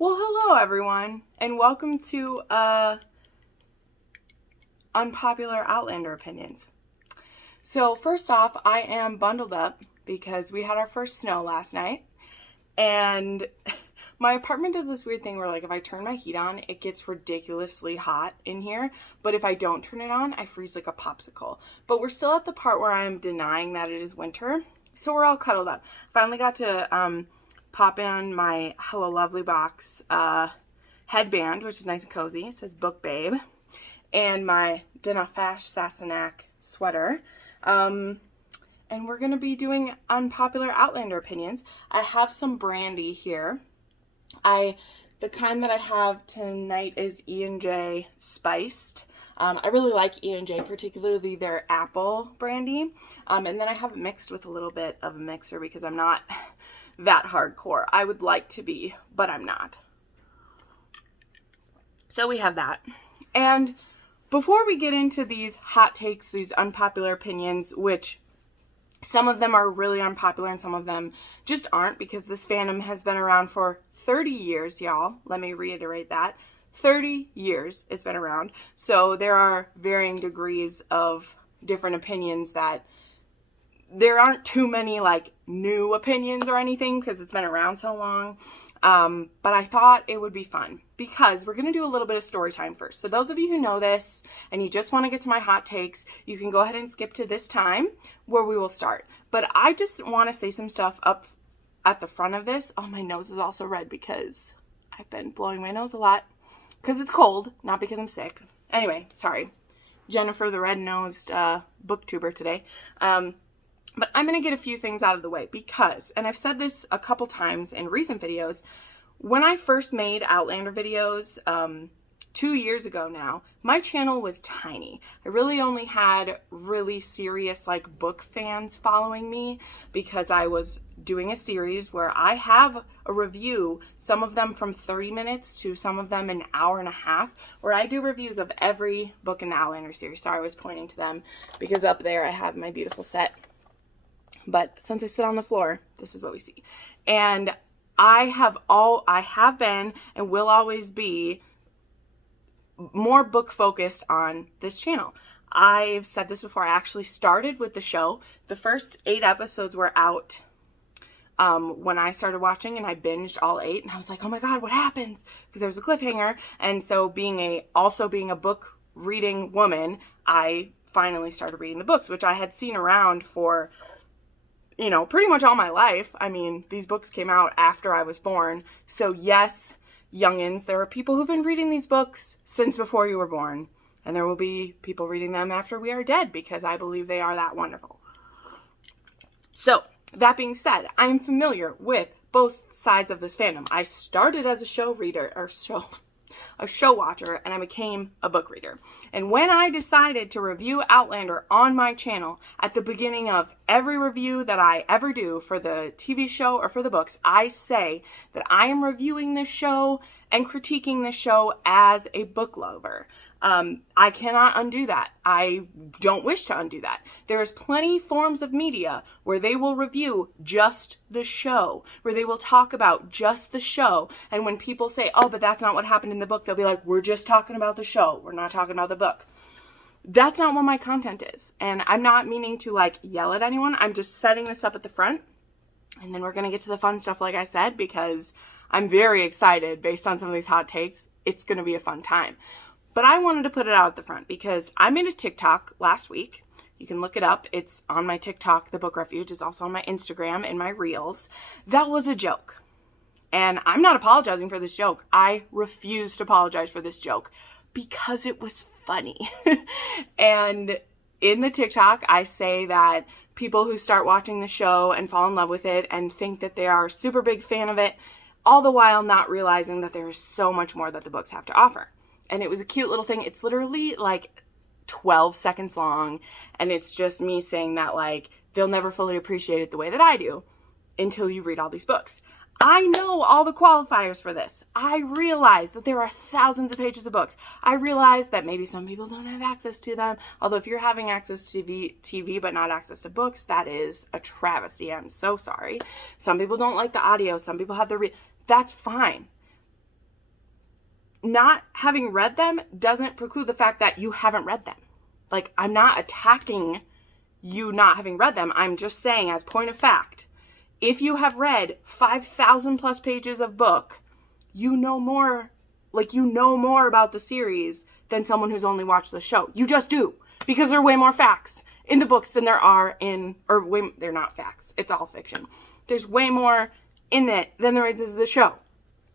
Well, hello everyone, and welcome to Unpopular Outlander Opinions. So first off, I am bundled up because we had our first snow last night, and my apartment does this weird thing where, like, if I turn my heat on, it gets ridiculously hot in here, but if I don't turn it on, I freeze like a popsicle. But we're still at the part where I'm denying that it is winter, so we're all cuddled up. Finally got to pop in my Hello Lovely box headband, which is nice and cozy. It says Book Babe. And my Dinafash Sassenach sweater. And we're going to be doing Unpopular Outlander Opinions. I have some brandy here. The kind that I have tonight is E&J Spiced. I really like E&J, particularly their apple brandy. And then I have it mixed with a little bit of a mixer because I'm not that hardcore. I would like to be, but I'm not. So we have that. And before we get into these hot takes, these unpopular opinions, which some of them are really unpopular and some of them just aren't, because this fandom has been around for 30 years, y'all. Let me reiterate that. 30 years it's been around. So there are varying degrees of different opinions that there aren't too many like new opinions or anything because it's been around so long. But I thought it would be fun because we're going to do a little bit of story time first. So those of you who know this and you just want to get to my hot takes, you can go ahead and skip to this time where we will start. But I just want to say some stuff up at the front of this. Oh, my nose is also red because I've been blowing my nose a lot because it's cold, not because I'm sick. Anyway, sorry. Jennifer, the red-nosed booktuber today. But I'm going to get a few things out of the way because, and I've said this a couple times in recent videos, when I first made Outlander videos 2 years ago now, my channel was tiny. I really only had really serious like book fans following me because I was doing a series where I have a review, some of them from 30 minutes to some of them an hour and a half, where I do reviews of every book in the Outlander series. Sorry, I was pointing to them because up there I have my beautiful set. But since I sit on the floor, this is what we see. And I have been and will always be more book focused on this channel. I've said this before. I actually started with the show. The first 8 episodes were out when I started watching, and I binged all 8. And I was like, oh my God, what happens? Because there was a cliffhanger. And so also being a book reading woman, I finally started reading the books, which I had seen around for, you know, pretty much all my life. I mean, these books came out after I was born. So yes, youngins, there are people who've been reading these books since before you were born. And there will be people reading them after we are dead because I believe they are that wonderful. So, that being said, I'm familiar with both sides of this fandom. I started as a show watcher, and I became a book reader. And when I decided to review Outlander on my channel, at the beginning of every review that I ever do for the TV show or for the books, I say that I am reviewing this show and critiquing the show as a book lover. I cannot undo that. I don't wish to undo that. There's plenty forms of media where they will review just the show, where they will talk about just the show. And when people say, oh, but that's not what happened in the book, they'll be like, we're just talking about the show. We're not talking about the book. That's not what my content is. And I'm not meaning to like yell at anyone. I'm just setting this up at the front. And then we're going to get to the fun stuff, like I said, because I'm very excited based on some of these hot takes. It's going to be a fun time. But I wanted to put it out at the front because I made a TikTok last week. You can look it up. It's on my TikTok. The Book Refuge is also on my Instagram and my Reels. That was a joke. And I'm not apologizing for this joke. I refuse to apologize for this joke because it was funny. And in the TikTok, I say that people who start watching the show and fall in love with it and think that they are a super big fan of it, all the while not realizing that there is so much more that the books have to offer. And it was a cute little thing. It's literally like 12 seconds long. And it's just me saying that like, they'll never fully appreciate it the way that I do until you read all these books. I know all the qualifiers for this. I realize that there are thousands of pages of books. I realize that maybe some people don't have access to them. Although if you're having access to TV but not access to books, that is a travesty. I'm so sorry. Some people don't like the audio. Some people have the that's fine. not having read them doesn't preclude the fact that you haven't read them. Like, I'm not attacking you not having read them. I'm just saying, as point of fact, if you have read 5,000 plus pages of book, you know more about the series than someone who's only watched the show. You just do, because there are way more facts in the books than there are they're not facts. It's all fiction. There's way more in it than there is in the show.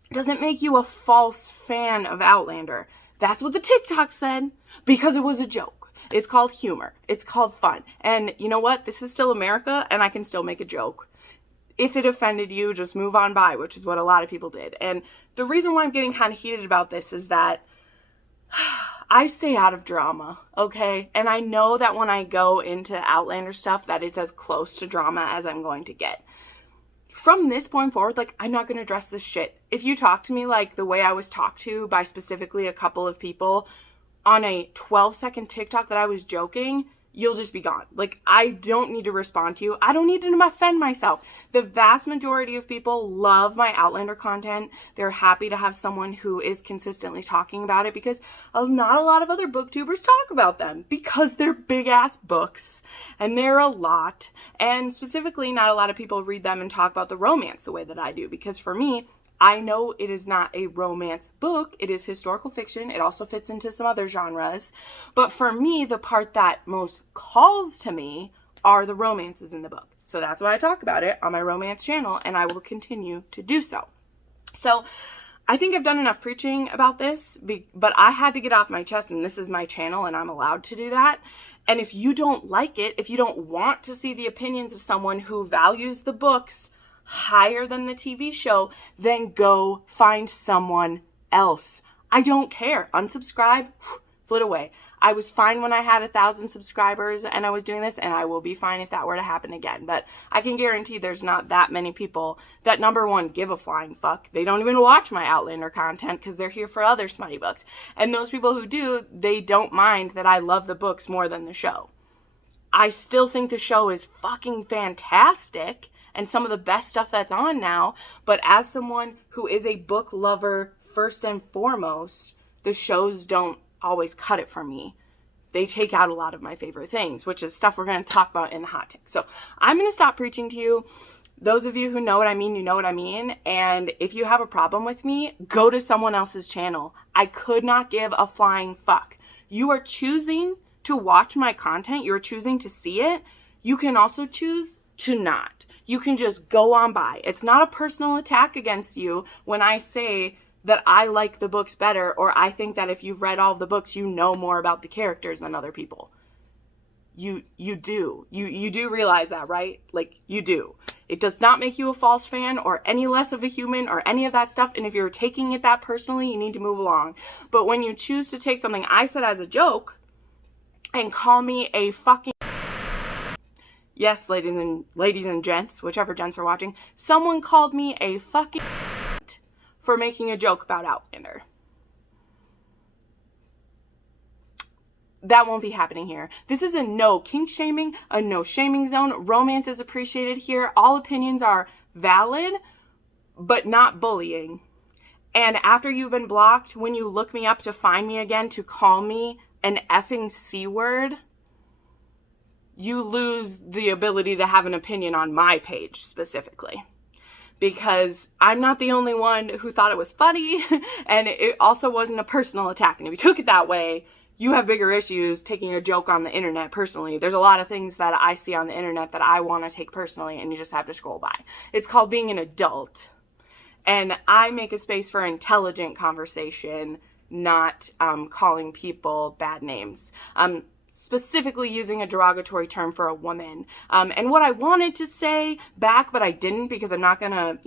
It doesn't make you a false fan of Outlander. That's what the TikTok said, because it was a joke. It's called humor. It's called fun. And you know what? This is still America, and I can still make a joke. If it offended you, just move on by, which is what a lot of people did. And the reason why I'm getting kind of heated about this is that I stay out of drama, okay? And I know that when I go into Outlander stuff, that it's as close to drama as I'm going to get. From this point forward, like, I'm not going to address this shit. If you talk to me like the way I was talked to by specifically a couple of people on a 12-second TikTok that I was joking, you'll just be gone. Like, I don't need to respond to you. I don't need to offend myself. The vast majority of people love my Outlander content. They're happy to have someone who is consistently talking about it, because not a lot of other booktubers talk about them, because they're big ass books and they're a lot. And specifically, not a lot of people read them and talk about the romance the way that I do, because for me, I know it is not a romance book. It is historical fiction. It also fits into some other genres. But for me, the part that most calls to me are the romances in the book. So that's why I talk about it on my romance channel, and I will continue to do so. So I think I've done enough preaching about this, but I had to get off my chest, and this is my channel, and I'm allowed to do that. And if you don't like it, if you don't want to see the opinions of someone who values the books higher than the TV show, then go find someone else. I don't care. Unsubscribe, flit away. I was fine when I had 1,000 subscribers and I was doing this, and I will be fine if that were to happen again. But I can guarantee there's not that many people that, number one, give a flying fuck. They don't even watch my Outlander content because they're here for other smutty books. And those people who do, they don't mind that I love the books more than the show. I still think the show is fucking fantastic and some of the best stuff that's on now, but as someone who is a book lover first and foremost, the shows don't always cut it for me. They take out a lot of my favorite things, which is stuff we're going to talk about in the hot take. So I'm going to stop preaching to you. Those of you who know what I mean, you know what I mean. And if you have a problem with me, go to someone else's channel. I could not give a flying fuck. You are choosing to watch my content. You're choosing to see it. You can also choose to not. You can just go on by. It's not a personal attack against you when I say that I like the books better, or I think that if you've read all of the books, you know more about the characters than other people. You do. You do realize that, right? Like, you do. It does not make you a false fan or any less of a human or any of that stuff. And if you're taking it that personally, you need to move along. But when you choose to take something I said as a joke and call me a fucking... Yes, ladies and gents, whichever gents are watching, someone called me a fucking for making a joke about Outlander. That won't be happening here. This is a no kink shaming, a no shaming zone. Romance is appreciated here. All opinions are valid, but not bullying. And after you've been blocked, when you look me up to find me again to call me an effing C word, you lose the ability to have an opinion on my page specifically. Because I'm not the only one who thought it was funny, and it also wasn't a personal attack. And if you took it that way, you have bigger issues taking a joke on the internet personally. There's a lot of things that I see on the internet that I want to take personally, and you just have to scroll by. It's called being an adult. And I make a space for intelligent conversation, not calling people bad names. Specifically using a derogatory term for a woman. And what I wanted to say back, but I didn't because I'm not gonna,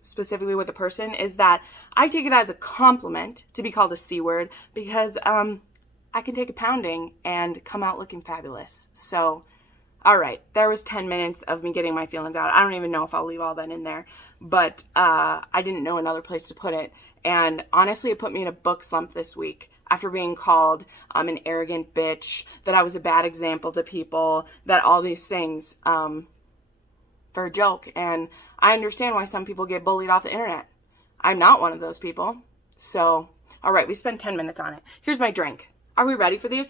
specifically with the person, is that I take it as a compliment to be called a C word because I can take a pounding and come out looking fabulous. So, all right, there was 10 minutes of me getting my feelings out. I don't even know if I'll leave all that in there, but I didn't know another place to put it. And honestly, it put me in a book slump this week. After being called an arrogant bitch, that I was a bad example to people, that all these things for a joke. And I understand why some people get bullied off the internet. I'm not one of those people. So All right, we spent 10 minutes on it. Here's my drink. Are we ready for these?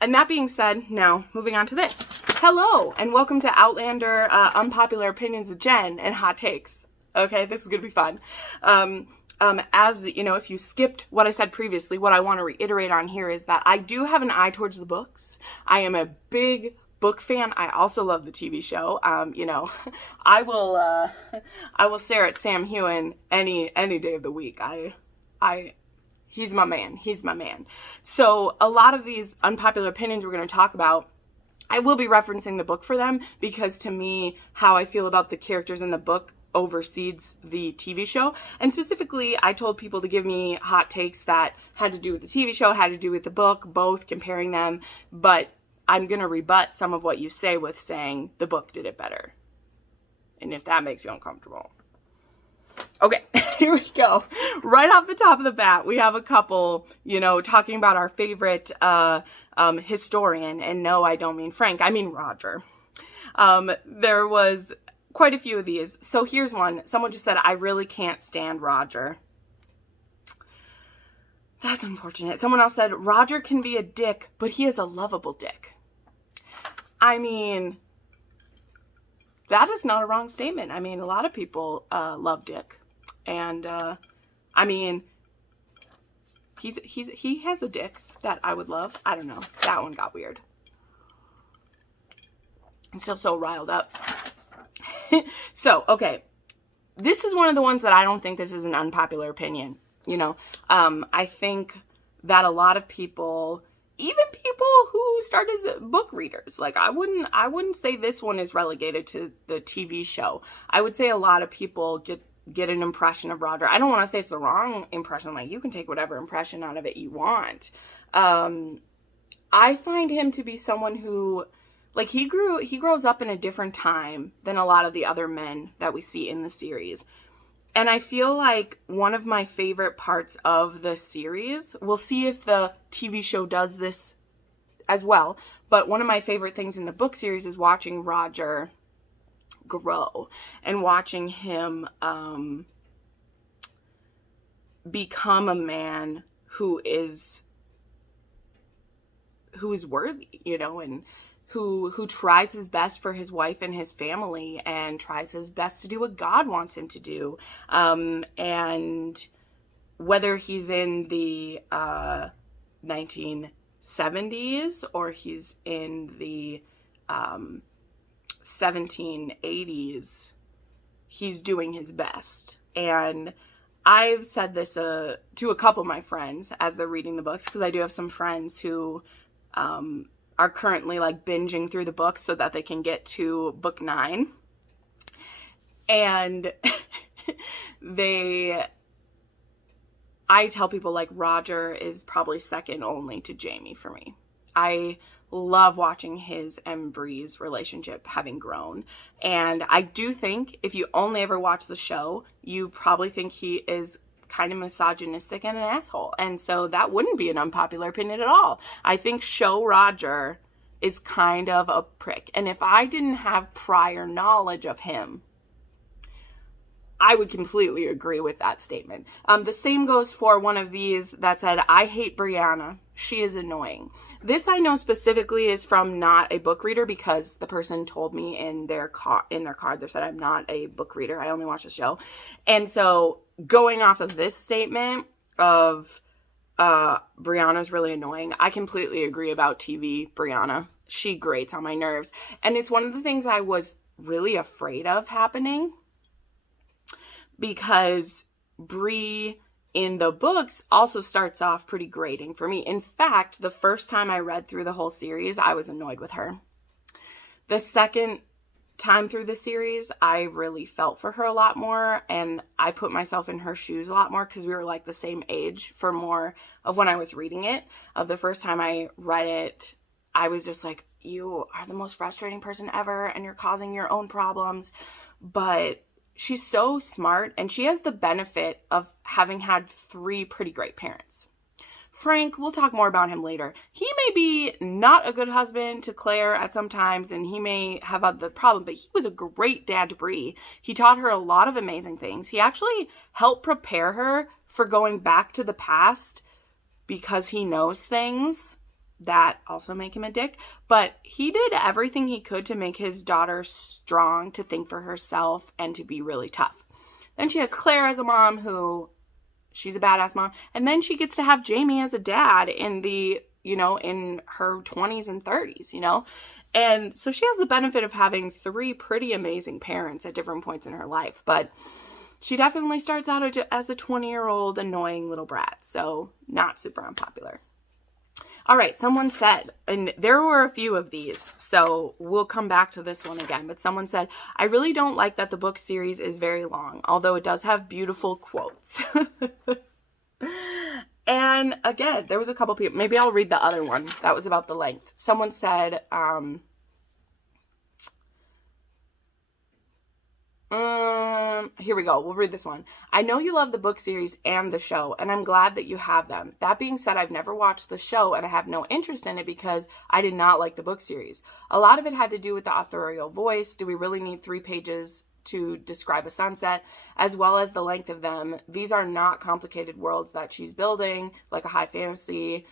And that being said, now moving on to this. Hello, and welcome to Outlander Unpopular Opinions with Jen and Hot Takes. Okay, this is going to be fun. As you know, if you skipped what I said previously, what I want to reiterate on here is that I do have an eye towards the books. I am a big book fan. I also love the TV show. You know, I will stare at Sam Heughan any day of the week. He's my man. He's my man. So a lot of these unpopular opinions we're going to talk about, I will be referencing the book for them, because to me, how I feel about the characters in the book oversees the TV show. And specifically, I told people to give me hot takes that had to do with the TV show, had to do with the book, both, comparing them. But I'm going to rebut some of what you say with saying the book did it better. And if that makes you uncomfortable. Okay, here we go. Right off the top of the bat, we have a couple, you know, talking about our favorite historian. And no, I don't mean Frank. I mean Roger. There was quite a few of these. So here's one. Someone just said, I really can't stand Roger. That's unfortunate. Someone else said, Roger can be a dick, but he is a lovable dick. I mean, that is not a wrong statement. I mean, a lot of people love Dick. And, I mean, he has a dick that I would love. I don't know. That one got weird. I'm still so riled up. So, okay. This is one of the ones that I don't think this is an unpopular opinion. You know, I think that a lot of people, even people who start as book readers, like I wouldn't say this one is relegated to the TV show. I would say a lot of people get an impression of Roger. I don't want to say it's the wrong impression. Like, you can take whatever impression out of it you want. I find him to be someone who, like, he grows up in a different time than a lot of the other men that we see in the series. And I feel like one of my favorite parts of the series, we'll see if the TV show does this as well, but one of my favorite things in the book series is watching Roger grow and watching him become a man who is worthy, you know, and who tries his best for his wife and his family and tries his best to do what God wants him to do. And whether he's in the 1970s or he's in the 1780s, he's doing his best. And I've said this to a couple of my friends as they're reading the books, because I do have some friends who are currently like binging through the books so that they can get to book 9. And I tell people, like, Roger is probably second only to Jamie for me. I love watching his and Bree's relationship having grown. And I do think if you only ever watch the show, you probably think he is kind of misogynistic and an asshole. And so that wouldn't be an unpopular opinion at all. I think show Roger is kind of a prick. And if I didn't have prior knowledge of him, I would completely agree with that statement. The same goes for one of these that said, I hate Brianna. She is annoying. This I know specifically is from not a book reader, because the person told me in their card they said I'm not a book reader. I only watch the show. And so going off of this statement of Brianna's really annoying, I completely agree about TV Brianna. She grates on my nerves. And it's one of the things I was really afraid of happening, because Bree in the books also starts off pretty grating for me. In fact, the first time I read through the whole series, I was annoyed with her. The second time through the series, I really felt for her a lot more, and I put myself in her shoes a lot more, because we were like the same age for more of when I was reading it. Of the first time I read it, I was just like, you are the most frustrating person ever, and you're causing your own problems. But she's so smart, and she has the benefit of having had 3 pretty great parents. Frank, we'll talk more about him later. He may be not a good husband to Claire at some times, and he may have other problem, but he was a great dad to Bree. He taught her a lot of amazing things. He actually helped prepare her for going back to the past because he knows things that also make him a dick. But he did everything he could to make his daughter strong, to think for herself, and to be really tough. Then she has Claire as a mom who... she's a badass mom. And then she gets to have Jamie as a dad in the, in her 20s and 30s, And so she has the benefit of having 3 pretty amazing parents at different points in her life. But she definitely starts out as a 20-year-old annoying little brat. So not super unpopular. All right, someone said, and there were a few of these, so we'll come back to this one again, but someone said, I really don't like that the book series is very long, although it does have beautiful quotes. And again, there was a couple people, maybe I'll read the other one that was about the length. Someone said, here we go. We'll read this one. I know you love the book series and the show, and I'm glad that you have them. That being said, I've never watched the show, and I have no interest in it because I did not like the book series. A lot of it had to do with the authorial voice. Do we really need 3 pages to describe a sunset, as well as the length of them? These are not complicated worlds that she's building, like a high fantasy,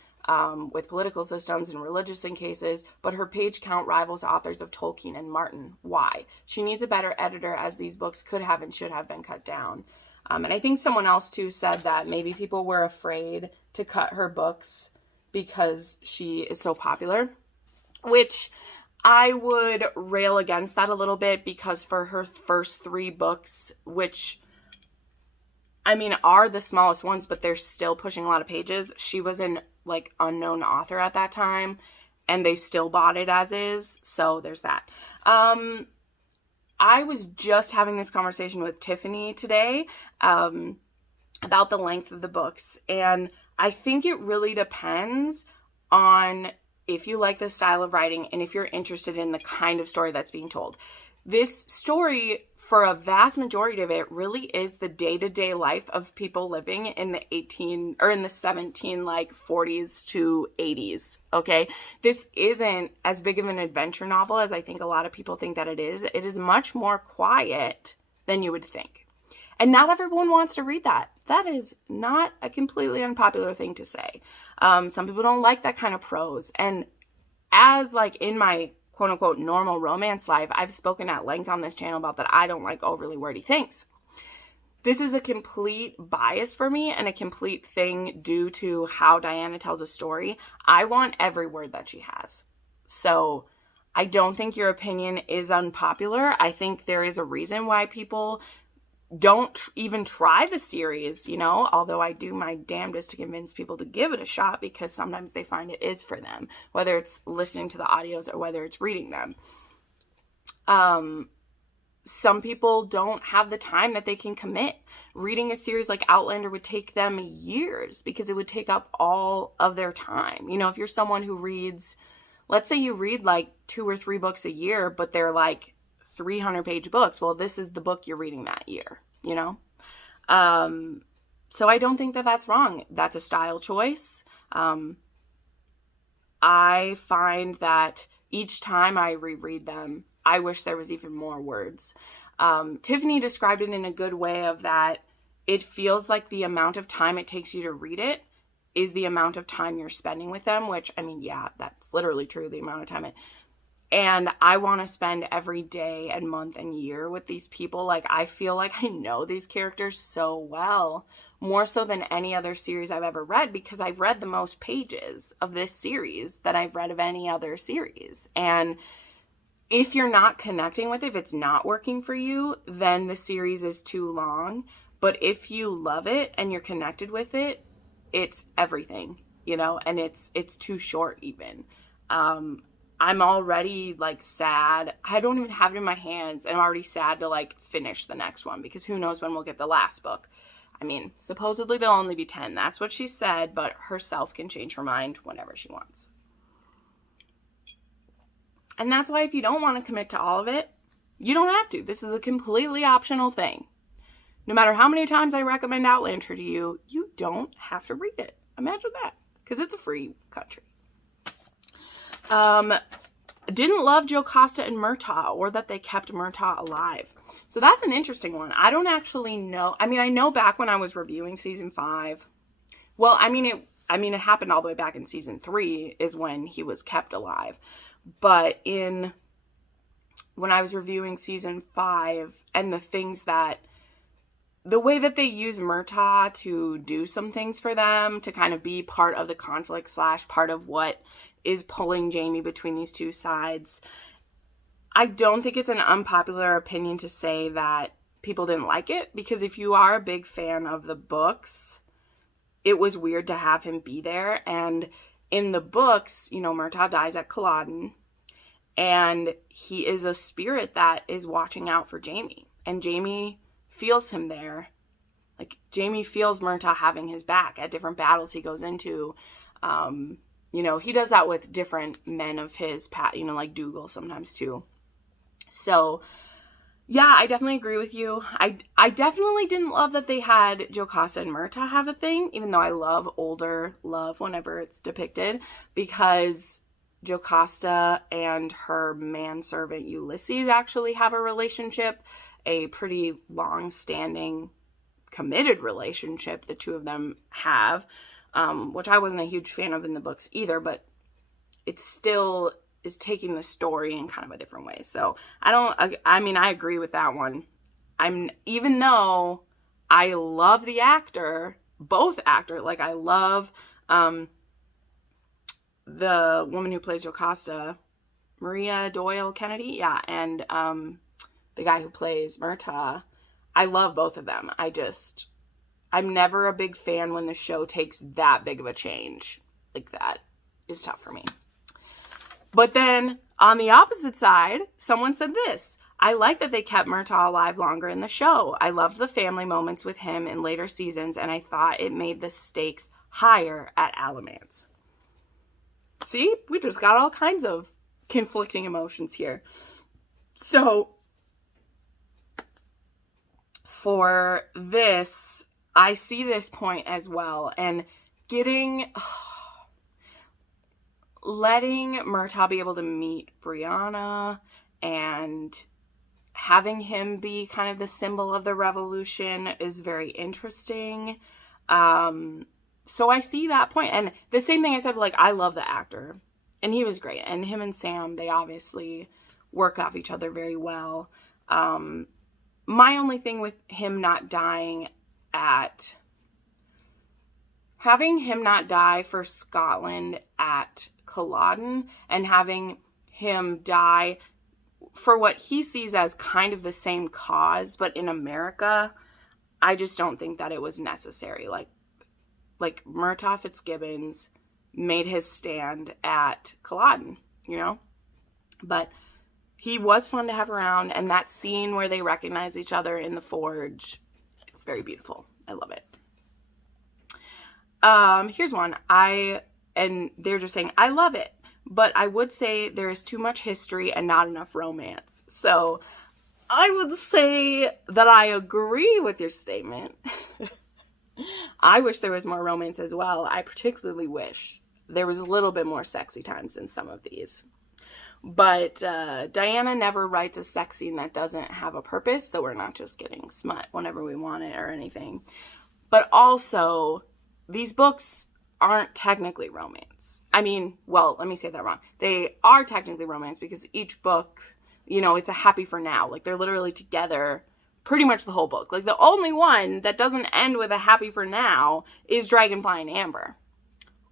with political systems and religious in cases, but her page count rivals authors of Tolkien and Martin. Why? She needs a better editor, as these books could have and should have been cut down. And I think someone else too said that maybe people were afraid to cut her books because she is so popular, which I would rail against that a little bit, because for her first 3 books, which are the smallest ones, but they're still pushing a lot of pages, she was an unknown author at that time, and they still bought it as is. So there's that. I was just having this conversation with Tiffany today about the length of the books, and I think it really depends on if you like this style of writing and if you're interested in the kind of story that's being told. This story, for a vast majority of it, really is the day-to-day life of people living in the 40s to 80s, okay? This isn't as big of an adventure novel as I think a lot of people think that it is. It is much more quiet than you would think. And not everyone wants to read that. That is not a completely unpopular thing to say. Some people don't like that kind of prose. And as in my quote-unquote normal romance life, I've spoken at length on this channel about that I don't like overly wordy things. This is a complete bias for me and a complete thing due to how Diana tells a story. I want every word that she has. So I don't think your opinion is unpopular. I think there is a reason why people don't even try the series, although I do my damnedest to convince people to give it a shot, because sometimes they find it is for them, whether it's listening to the audios or whether it's reading them. Some people don't have the time that they can commit. Reading a series like Outlander would take them years because it would take up all of their time. If you're someone who reads, let's say you read 2 or 3 books a year, but they're 300-page books. Well, this is the book you're reading that year, So I don't think that that's wrong. That's a style choice. I find that each time I reread them, I wish there was even more words. Tiffany described it in a good way of that it feels like the amount of time it takes you to read it is the amount of time you're spending with them, which, yeah, that's literally true, the amount of time and I want to spend every day and month and year with these people. I feel like I know these characters so well, more so than any other series I've ever read, because I've read the most pages of this series that I've read of any other series. And if you're not connecting with it, if it's not working for you, then the series is too long. But if you love it and you're connected with it, it's everything, and it's too short even. I'm already sad. I don't even have it in my hands, and I'm already sad to finish the next one, because who knows when we'll get the last book. Supposedly there'll only be 10. That's what she said, but herself can change her mind whenever she wants. And that's why if you don't want to commit to all of it, you don't have to. This is a completely optional thing. No matter how many times I recommend Outlander to you, you don't have to read it. Imagine that. because it's a free country. Didn't love Jocasta and Murtagh, or that they kept Murtagh alive. So that's an interesting one. I don't actually know. I mean, I know back when I was reviewing season 5. Well, it happened all the way back in season 3 is when he was kept alive. But when I was reviewing season 5 and the way that they use Murtagh to do some things for them, to kind of be part of the conflict / part of what is pulling Jamie between these two sides, I don't think it's an unpopular opinion to say that people didn't like it, because if you are a big fan of the books, it was weird to have him be there. And in the books, Murtagh dies at Culloden, and he is a spirit that is watching out for Jamie, and Jamie feels him there. Like, Jamie feels Murtagh having his back at different battles he goes into. He does that with different men of his like Dougal sometimes too. So yeah, I definitely agree with you. I definitely didn't love that they had Jocasta and Murtagh have a thing, even though I love older love whenever it's depicted, because Jocasta and her manservant Ulysses actually have a relationship, a pretty long-standing, committed relationship the two of them have, which I wasn't a huge fan of in the books either, but it still is taking the story in kind of a different way. So I agree with that one. Even though I love the actor, both actors, like I love the woman who plays Jocasta, Maria Doyle Kennedy, yeah, and the guy who plays Murtagh. I love both of them. I'm never a big fan when the show takes that big of a change. Like, that is tough for me. But then, on the opposite side, someone said this: I like that they kept Murtagh alive longer in the show. I loved the family moments with him in later seasons, and I thought it made the stakes higher at Alamance. See? We just got all kinds of conflicting emotions here. So, for this, I see this point as well, and letting Murtagh be able to meet Brianna and having him be kind of the symbol of the revolution is very interesting. So I see that point. And the same thing I said, like, I love the actor, and he was great. And him and Sam, they obviously work off each other very well. My only thing with him not dying having him not die for Scotland at Culloden, and having him die for what he sees as kind of the same cause, but in America, I just don't think that it was necessary. Like Murtagh Fitzgibbons made his stand at Culloden, but he was fun to have around, and that scene where they recognize each other in the forge, it's very beautiful. I love it. Here's one. And they're just saying, I love it, but I would say there is too much history and not enough romance. So I would say that I agree with your statement. I wish there was more romance as well. I particularly wish there was a little bit more sexy times in some of these. But Diana never writes a sex scene that doesn't have a purpose, so we're not just getting smut whenever we want it or anything. But also, these books aren't technically romance. Let me say that wrong. They are technically romance because each book, it's a happy for now. Like, they're literally together pretty much the whole book. Like, the only one that doesn't end with a happy for now is Dragonfly and Amber.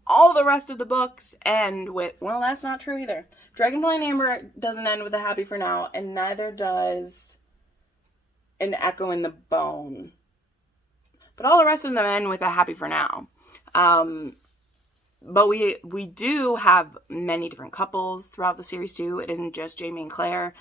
All the rest of the books end with, well, that's not true either. Dragonfly and Amber doesn't end with a happy for now, and neither does An Echo in the Bone. But all the rest of them end with a happy for now. But we do have many different couples throughout the series too. It isn't just Jamie and Claire.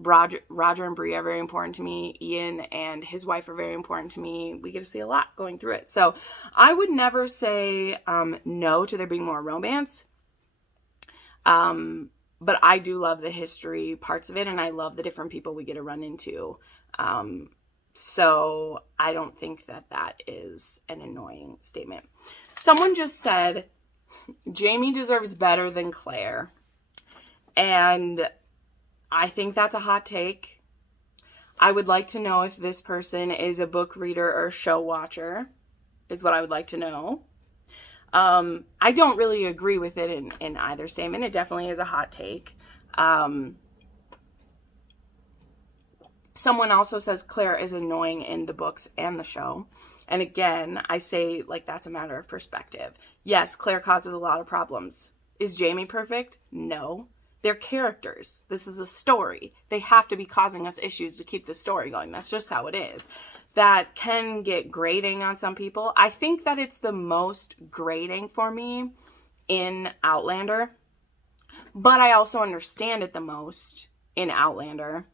Roger and Bree are very important to me. Ian and his wife are very important to me. We get to see a lot going through it. So I would never say no to there being more romance. But I do love the history parts of it, and I love the different people we get to run into. So I don't think that is an annoying statement. Someone just said, Jamie deserves better than Claire. And I think that's a hot take. I would like to know if this person is a book reader or show watcher, is what I would like to know. I don't really agree with it in either statement. It definitely is a hot take. Someone also says Claire is annoying in the books and the show. And again, I say, like, that's a matter of perspective. Yes, Claire causes a lot of problems. Is Jamie perfect? No. They're characters. This is a story. They have to be causing us issues to keep the story going. That's just how it is. That can get grating on some people. I think that it's the most grating for me in Outlander. But I also understand it the most in Outlander.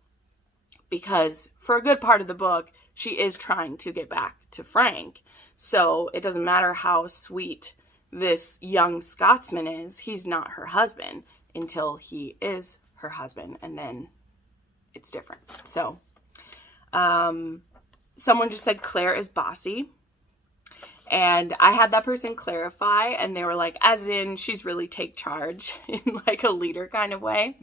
Because for a good part of the book, she is trying to get back to Frank. So it doesn't matter how sweet this young Scotsman is. He's not her husband until he is her husband. And then it's different. So someone just said Claire is bossy. And I had that person clarify, and they were like, as in, she's really take charge in like a leader kind of way.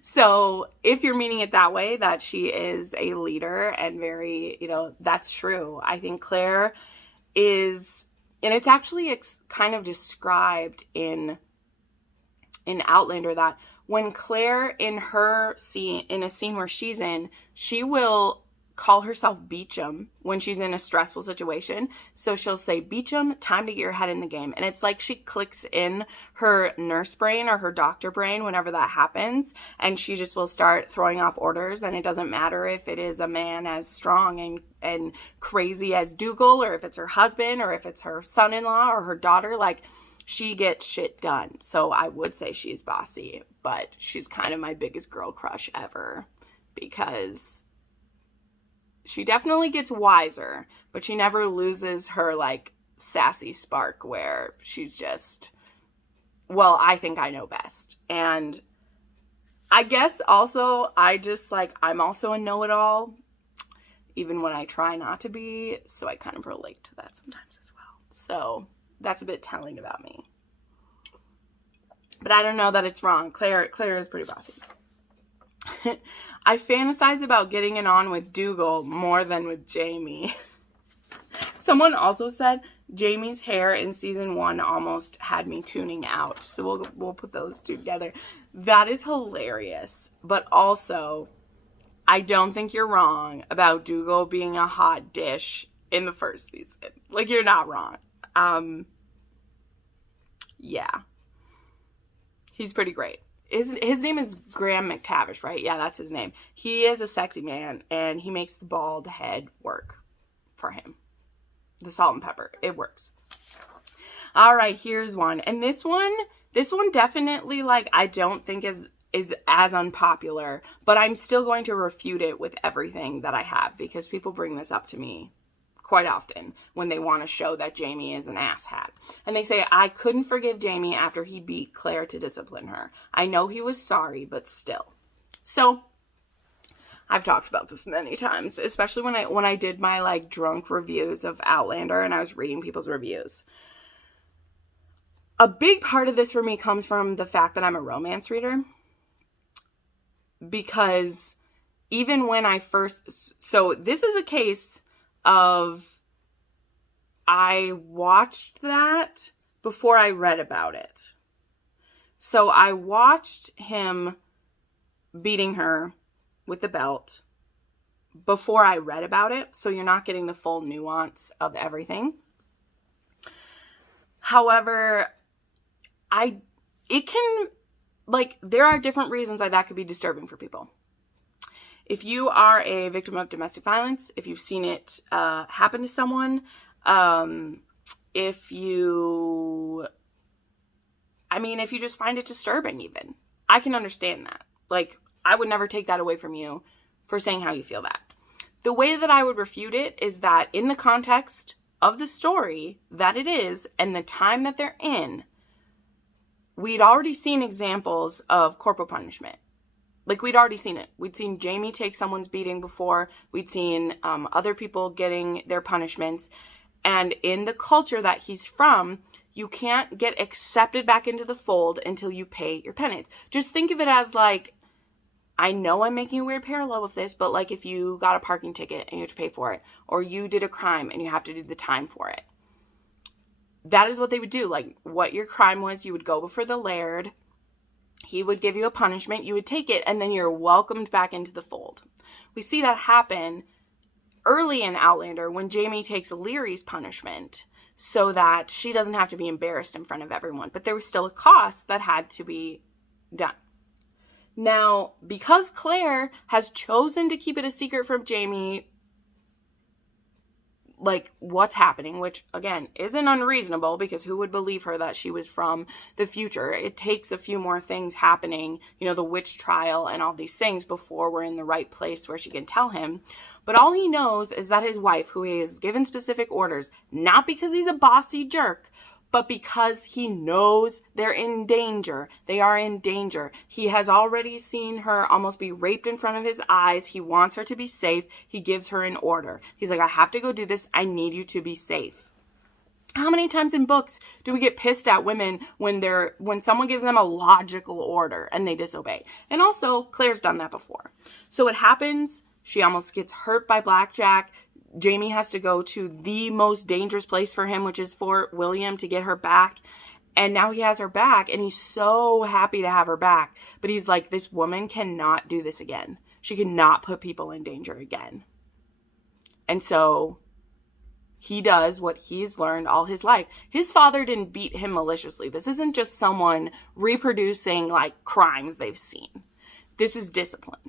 So if you're meaning it that way, that she is a leader and very, that's true. I think Claire is, and it's actually kind of described in Outlander that when Claire in a scene where she's in, she will call herself Beecham when she's in a stressful situation. So she'll say, Beecham, time to get your head in the game. And it's like she clicks in her nurse brain or her doctor brain whenever that happens. And she just will start throwing off orders. And it doesn't matter if it is a man as strong and crazy as Dougal, or if it's her husband, or if it's her son-in-law or her daughter. Like, she gets shit done. So I would say she's bossy, but she's kind of my biggest girl crush ever, because she definitely gets wiser, but she never loses her, like, sassy spark where she's just, well, I think I know best. And I guess also I'm also a know-it-all, even when I try not to be. So I kind of relate to that sometimes as well. So that's a bit telling about me. But I don't know that it's wrong. Claire is pretty bossy. I fantasize about getting it on with Dougal more than with Jamie. Someone also said Jamie's hair in season 1 almost had me tuning out. So we'll put those two together. That is hilarious. But also, I don't think you're wrong about Dougal being a hot dish in the first season. Like, you're not wrong. Yeah. He's pretty great. His name is Graham McTavish, right? Yeah, that's his name. He is a sexy man, and he makes the bald head work for him. The salt and pepper. It works. All right, here's one. And this one definitely, like, I don't think is as unpopular, but I'm still going to refute it with everything that I have, because people bring this up to me quite often when they want to show that Jamie is an asshat. And they say, I couldn't forgive Jamie after he beat Claire to discipline her. I know he was sorry, but still. So I've talked about this many times, especially when I did my, like, drunk reviews of Outlander and I was reading people's reviews. A big part of this for me comes from the fact that I'm a romance reader. Because even when so this is a case of, I watched that before I read about it. So I watched him beating her with the belt before I read about it. So you're not getting the full nuance of everything. However, there are different reasons why that could be disturbing for people. If you are a victim of domestic violence, if you've seen it happen to someone, if you just find it disturbing even, I can understand that. Like, I would never take that away from you for saying how you feel that. The way that I would refute it is that in the context of the story that it is and the time that they're in, we'd already seen examples of corporal punishment. Like, we'd already seen it. We'd seen Jamie take someone's beating before. We'd seen other people getting their punishments. And in the culture that he's from, You can't get accepted back into the fold until you pay your penance. Just think of it as like, I know I'm making a weird parallel with this, but like if you got a parking ticket and you have to pay for it, or you did a crime and you have to do the time for it. That is what they would do. Like what your crime was, you would go before the laird. He would give you a punishment, you would take it, and then you're welcomed back into the fold. We see that happen early in Outlander when Jamie takes Leary's punishment so that she doesn't have to be embarrassed in front of everyone. But there was still a cost that had to be done. Now, because Claire has chosen to keep it a secret from Jamie, like what's happening, which again isn't unreasonable because who would believe her that she was from the future? It takes a few more things happening, you know, the witch trial and all these things before we're in the right place where she can tell him. But all he knows is that his wife, who he has given specific orders, not because he's a bossy jerk, but because he knows they're in danger. They are in danger. He has already seen her almost be raped in front of his eyes. He wants her to be safe. He gives her an order. He's like, I have to go do this. I need you to be safe. How many times in books do we get pissed at women when someone gives them a logical order and they disobey? And also, Claire's done that before. So what happens? She almost gets hurt by Blackjack. Jamie has to go to the most dangerous place for him, which is Fort William, to get her back. And now he has her back, and he's so happy to have her back. But he's like, this woman cannot do this again. She cannot put people in danger again. And so he does what he's learned all his life. His father didn't beat him maliciously. This isn't just someone reproducing like crimes they've seen. This is discipline.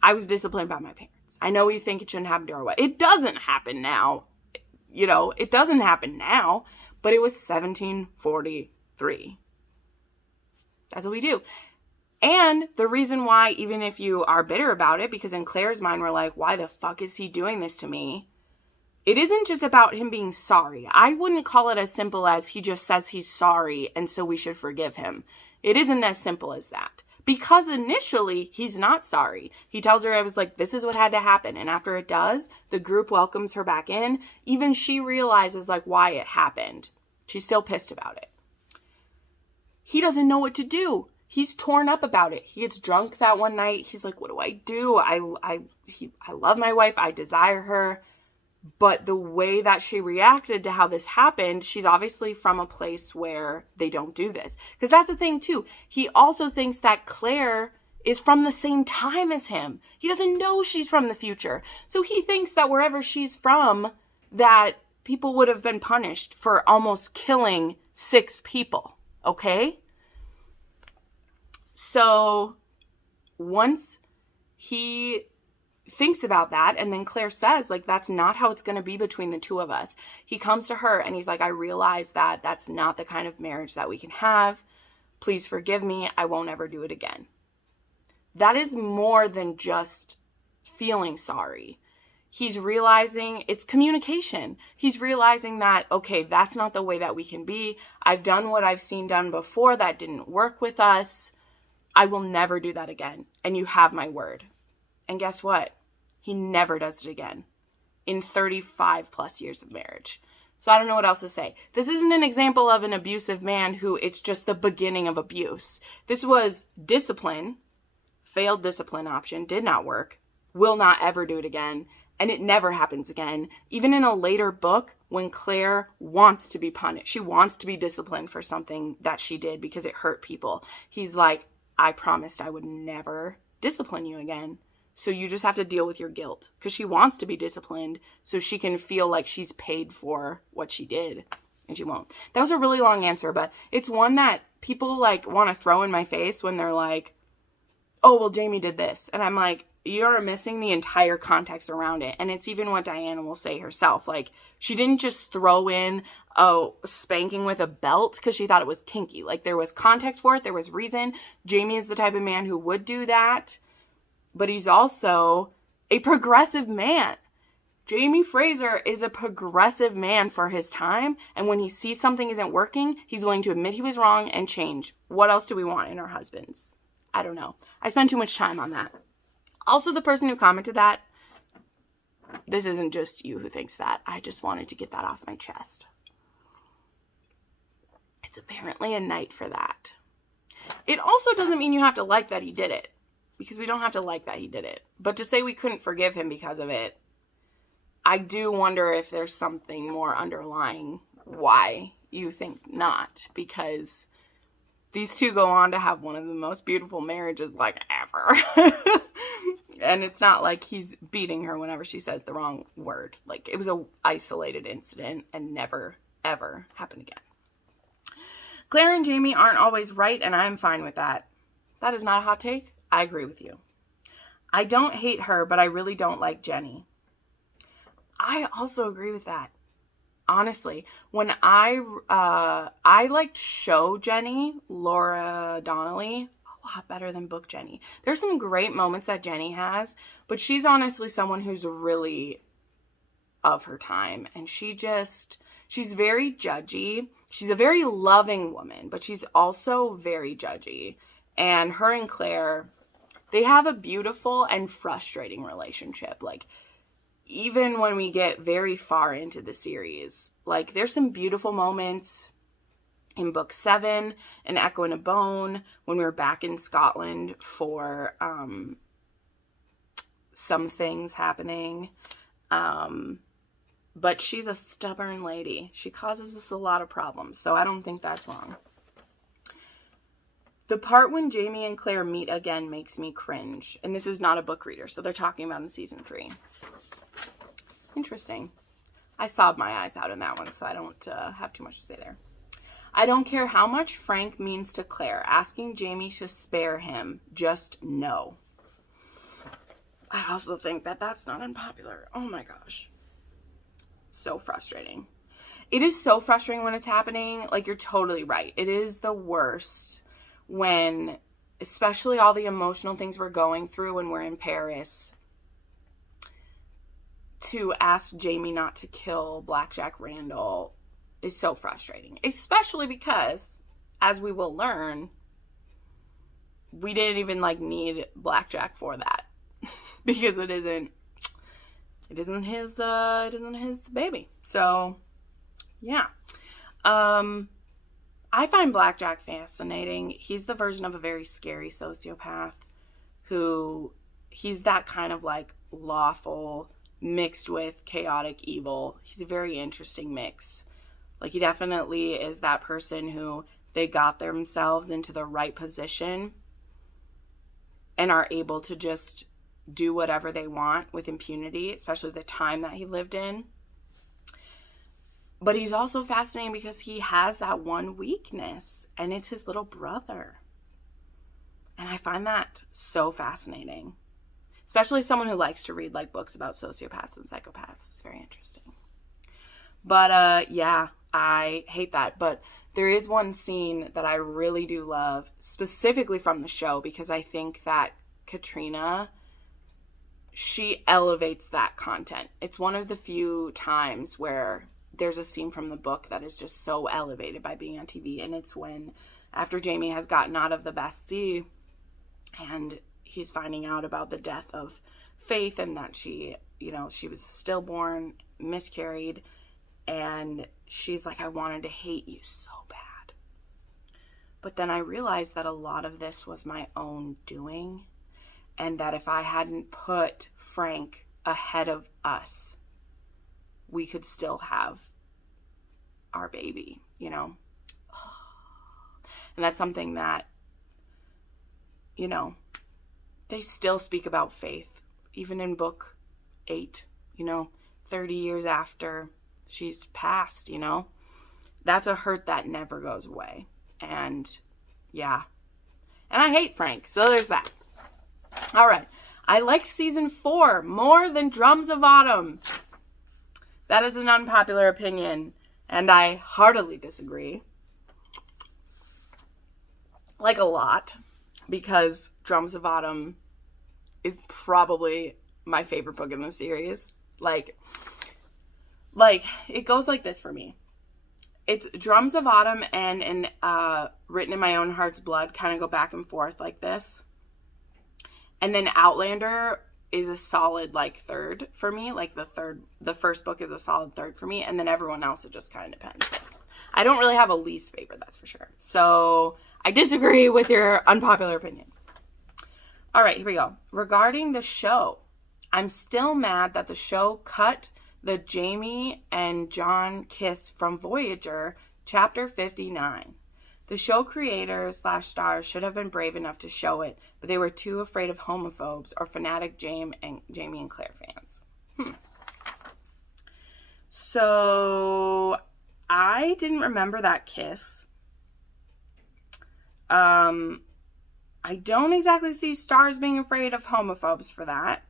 I was disciplined by my parents. I know we think it shouldn't happen to our wife. It doesn't happen now. You know, it doesn't happen now. But it was 1743. That's what we do. And the reason why, even if you are bitter about it, because in Claire's mind, we're like, why the fuck is he doing this to me? It isn't just about him being sorry. I wouldn't call it as simple as he just says he's sorry and so we should forgive him. It isn't as simple as that. Because initially, he's not sorry. He tells her, I was like, this is what had to happen. And after it does, the group welcomes her back in. Even she realizes, like, why it happened. She's still pissed about it. He doesn't know what to do. He's torn up about it. He gets drunk that one night. He's like, what do I do? I love my wife. I desire her. But the way that she reacted to how this happened, she's obviously from a place where they don't do this. Because that's the thing, too. He also thinks that Claire is from the same time as him. He doesn't know she's from the future. So he thinks that wherever she's from, that people would have been punished for almost killing 6 people. Okay? So once he thinks about that, and then Claire says, like, that's not how it's going to be between the two of us. He comes to her and he's like, I realize that that's not the kind of marriage that we can have. Please forgive me. I won't ever do it again. That is more than just feeling sorry. He's realizing it's communication. He's realizing that, okay, that's not the way that we can be. I've done what I've seen done before that didn't work with us. I will never do that again. And you have my word. And guess what? He never does it again in 35 plus years of marriage. So I don't know what else to say. This isn't an example of an abusive man who it's just the beginning of abuse. This was discipline, failed discipline option, did not work, will not ever do it again, and it never happens again. Even in a later book, when Claire wants to be punished, she wants to be disciplined for something that she did because it hurt people. He's like, I promised I would never discipline you again. So you just have to deal with your guilt, because she wants to be disciplined so she can feel like she's paid for what she did, and she won't. That was a really long answer, but it's one that people like want to throw in my face when they're like, oh, well, Jamie did this. And I'm like, you're missing the entire context around it. And it's even what Diana will say herself. Like, she didn't just throw in a spanking with a belt because she thought it was kinky. Like, there was context for it. There was reason. Jamie is the type of man who would do that. But he's also a progressive man. Jamie Fraser is a progressive man for his time. And when he sees something isn't working, he's willing to admit he was wrong and change. What else do we want in our husbands? I don't know. I spend too much time on that. Also, the person who commented that, this isn't just you who thinks that. I just wanted to get that off my chest. it's apparently a night for that. It also doesn't mean you have to like that he did it, because we don't have to like that he did it. But to say we couldn't forgive him because of it, I do wonder if there's something more underlying why you think not, because these two go on to have one of the most beautiful marriages, like, ever. And it's not like he's beating her whenever she says the wrong word. Like, it was a isolated incident and never, ever happened again. Claire and Jamie aren't always right, and I'm fine with that. That is not a hot take. I agree with you. I don't hate her, but I really don't like Jenny. I also agree with that. Honestly, when I liked show Jenny, Laura Donnelly, a lot better than book Jenny. There's some great moments that Jenny has, but she's honestly someone who's really of her time. And she's very judgy. She's a very loving woman, but she's also very judgy. And her and Claire, they have a beautiful and frustrating relationship. Like, even when we get very far into the series, like, there's some beautiful moments in book 7, in Echo and a Bone, when we were back in Scotland for some things happening. But she's a stubborn lady. She causes us a lot of problems, so I don't think that's wrong. The part when Jamie and Claire meet again makes me cringe. And this is not a book reader, so they're talking about in season 3. Interesting. I sobbed my eyes out in that one, so I don't have too much to say there. I don't care how much Frank means to Claire. Asking Jamie to spare him, just no. I also think that that's not unpopular. Oh my gosh. So frustrating. It is so frustrating when it's happening. Like, you're totally right. It is the worst when, especially all the emotional things we're going through when we're in Paris, to ask Jamie not to kill Blackjack Randall is so frustrating. Especially because, as we will learn, we didn't even, like, need Blackjack for that. Because it isn't his baby. So, yeah. I find Blackjack fascinating. He's the version of a very scary sociopath who, he's that kind of, like, lawful mixed with chaotic evil. He's a very interesting mix. Like, he definitely is that person who they got themselves into the right position and are able to just do whatever they want with impunity, especially the time that he lived in. But he's also fascinating because he has that one weakness, and it's his little brother. And I find that so fascinating. Especially someone who likes to read, like, books about sociopaths and psychopaths. It's very interesting. But, yeah, I hate that. But there is one scene that I really do love, specifically from the show, because I think that Katrina, she elevates that content. It's one of the few times where there's a scene from the book that is just so elevated by being on TV. And it's when, after Jamie has gotten out of the Bastille and he's finding out about the death of Faith and that she was stillborn, miscarried, and she's like, I wanted to hate you so bad. But then I realized that a lot of this was my own doing, and that if I hadn't put Frank ahead of us, we could still have our baby, you know? And that's something that, you know, they still speak about Faith, even in book 8, 30 years after she's passed, That's a hurt that never goes away. And, yeah. And I hate Frank, so there's that. All right. I liked season 4 more than Drums of Autumn. That is an unpopular opinion, and I heartily disagree. Like, a lot. Because Drums of Autumn is probably my favorite book in the series. Like, it goes like this for me. It's Drums of Autumn and Written in My Own Heart's Blood kind of go back and forth like this. And then Outlander is a solid, third for me. The first book is a solid third for me. And then everyone else, it just kind of depends. I don't really have a least favorite, that's for sure. So I disagree with your unpopular opinion. All right, here we go. Regarding the show, I'm still mad that the show cut the Jamie and John kiss from Voyager, chapter 59. The show creators / stars should have been brave enough to show it, but they were too afraid of homophobes or fanatic Jamie and Claire fans. So I didn't remember that kiss. I don't exactly see stars being afraid of homophobes for that.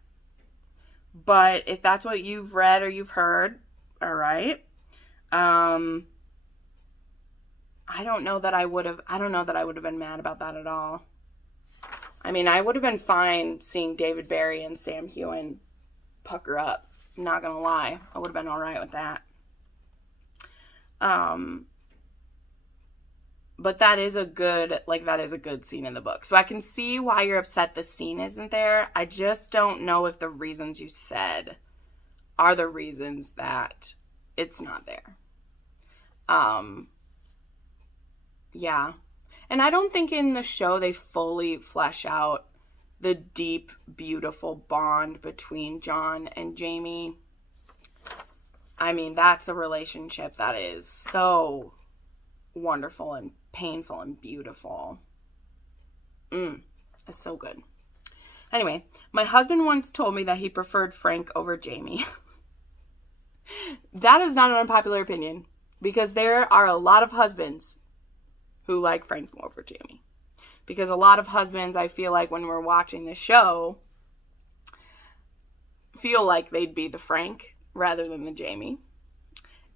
But if that's what you've read or you've heard, all right. I don't know that I would have been mad about that at all. I mean, I would have been fine seeing David Barry and Sam Heughan pucker up. I'm not gonna lie. I would have been all right with that. But that is a good scene in the book. So I can see why you're upset the scene isn't there. I just don't know if the reasons you said are the reasons that it's not there. Yeah. And I don't think in the show they fully flesh out the deep, beautiful bond between John and Jamie. I mean, that's a relationship that is so wonderful and painful and beautiful. It's so good. Anyway, my husband once told me that he preferred Frank over Jamie. That is not an unpopular opinion, because there are a lot of husbands who like Frank over Jamie. Because a lot of husbands, I feel like when we're watching the show, feel like they'd be the Frank rather than the Jamie.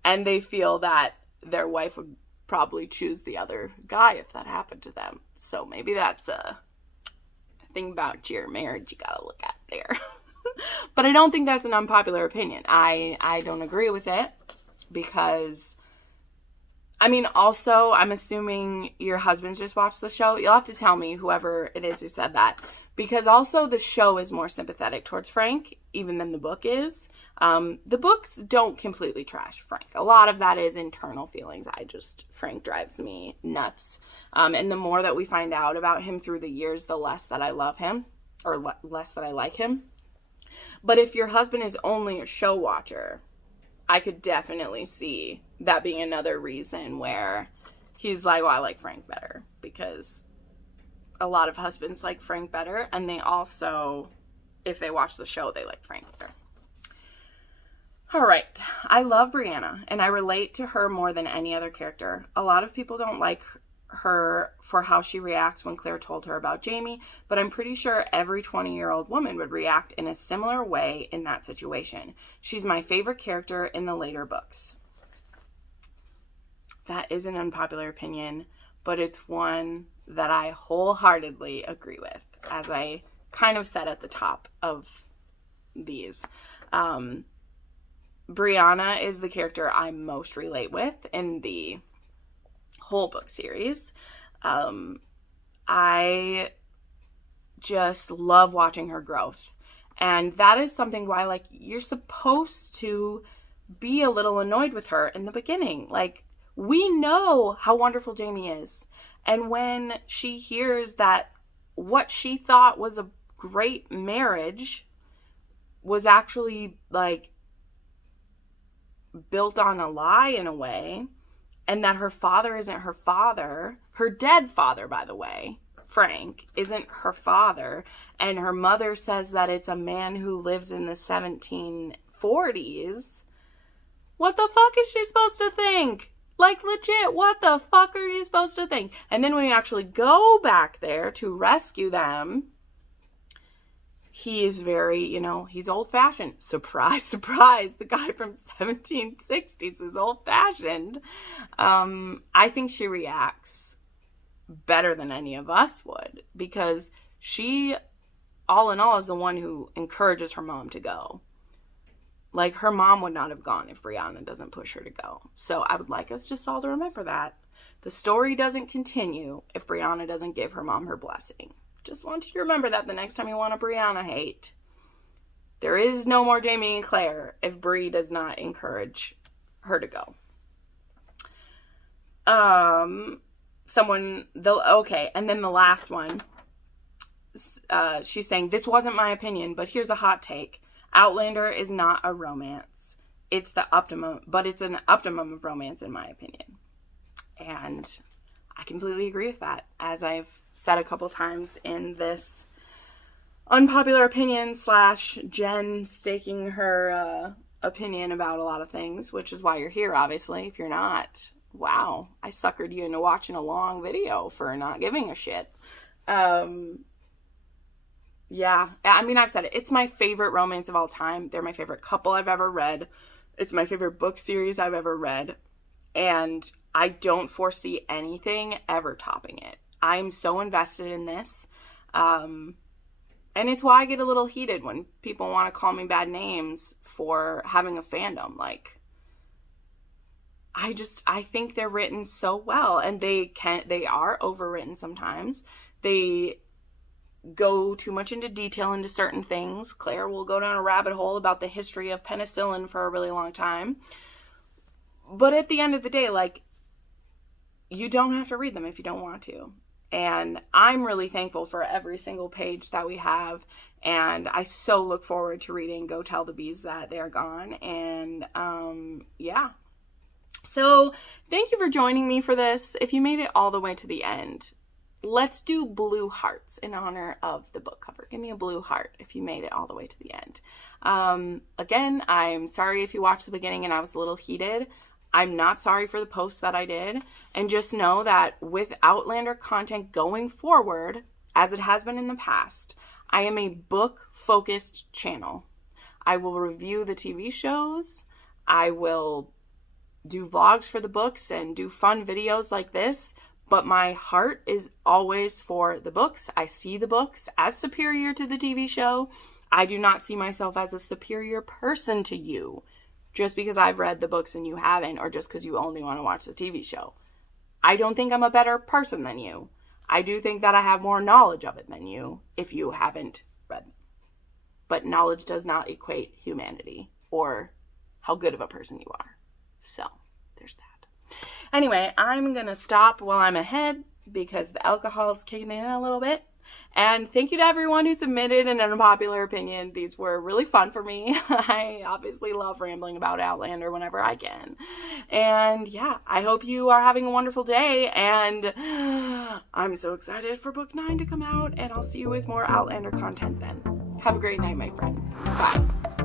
And they feel that their wife would probably choose the other guy if that happened to them. So maybe that's a thing about your marriage you gotta look at there. But I don't think that's an unpopular opinion. I don't agree with it, because I mean, also, I'm assuming your husband's just watched the show. You'll have to tell me, whoever it is who said that. Because also the show is more sympathetic towards Frank, even than the book is. The books don't completely trash Frank. A lot of that is internal feelings. Frank drives me nuts. And the more that we find out about him through the years, the less that I love him, or less that I like him. But if your husband is only a show watcher, I could definitely see that being another reason where he's like, well, I like Frank better, because a lot of husbands like Frank better, and they also, if they watch the show, they like Frank better. All right. I love Brianna, and I relate to her more than any other character. A lot of people don't like her for how she reacts when Claire told her about Jamie, but I'm pretty sure every 20-year-old woman would react in a similar way in that situation. She's my favorite character in the later books. That is an unpopular opinion, but it's one that I wholeheartedly agree with, as I kind of said at the top of these. Brianna is the character I most relate with in the whole book series. I just love watching her growth. And that is something why, like, you're supposed to be a little annoyed with her in the beginning. Like, we know how wonderful Jamie is. And when she hears that what she thought was a great marriage was actually, like, built on a lie in a way, and that her father isn't her father, her dead father, by the way, Frank, isn't her father, and her mother says that it's a man who lives in the 1740s, what the fuck is she supposed to think? Like, legit, what the fuck are you supposed to think? And then when you actually go back there to rescue them, he is very, he's old-fashioned. Surprise, surprise, the guy from 1760s is old-fashioned. I think she reacts better than any of us would, because she, all in all, is the one who encourages her mom to go. Like, her mom would not have gone if Brianna doesn't push her to go. So I would like us just all to remember that. The story doesn't continue if Brianna doesn't give her mom her blessing. Just want you to remember that the next time you want a Brianna hate. There is no more Jamie and Claire if Bri does not encourage her to go. Okay, and then the last one, she's saying, this wasn't my opinion, but here's a hot take. Outlander is not a romance. It's an optimum of romance, in my opinion. And I completely agree with that, as I've said a couple times in this unpopular opinion / Jenn staking her opinion about a lot of things, which is why you're here, obviously. If you're not, wow, I suckered you into watching a long video for not giving a shit. Yeah, I mean, I've said it. It's my favorite romance of all time. They're my favorite couple I've ever read. It's my favorite book series I've ever read. And I don't foresee anything ever topping it. I'm so invested in this. And it's why I get a little heated when people want to call me bad names for having a fandom. Like, I think they're written so well, and they are overwritten sometimes. They go too much into detail into certain things. Claire will go down a rabbit hole about the history of penicillin for a really long time. But at the end of the day, like, you don't have to read them if you don't want to. And I'm really thankful for every single page that we have. And I so look forward to reading Go Tell the Bees That They're Gone. And yeah. So thank you for joining me for this. If you made it all the way to the end, let's do blue hearts in honor of the book cover. Give me a blue heart if you made it all the way to the end. Again, I'm sorry if you watched the beginning and I was a little heated. I'm not sorry for the post that I did. And just know that with Outlander content going forward, as it has been in the past, I am a book-focused channel. I will review the TV shows. I will do vlogs for the books and do fun videos like this. But my heart is always for the books. I see the books as superior to the TV show. I do not see myself as a superior person to you just because I've read the books and you haven't, or just because you only want to watch the TV show. I don't think I'm a better person than you. I do think that I have more knowledge of it than you if you haven't read them. But knowledge does not equate humanity or how good of a person you are. So there's that. Anyway, I'm going to stop while I'm ahead because the alcohol is kicking in a little bit. And thank you to everyone who submitted an unpopular opinion. These were really fun for me. I obviously love rambling about Outlander whenever I can. And yeah, I hope you are having a wonderful day. And I'm so excited for book 9 to come out. And I'll see you with more Outlander content then. Have a great night, my friends. Bye.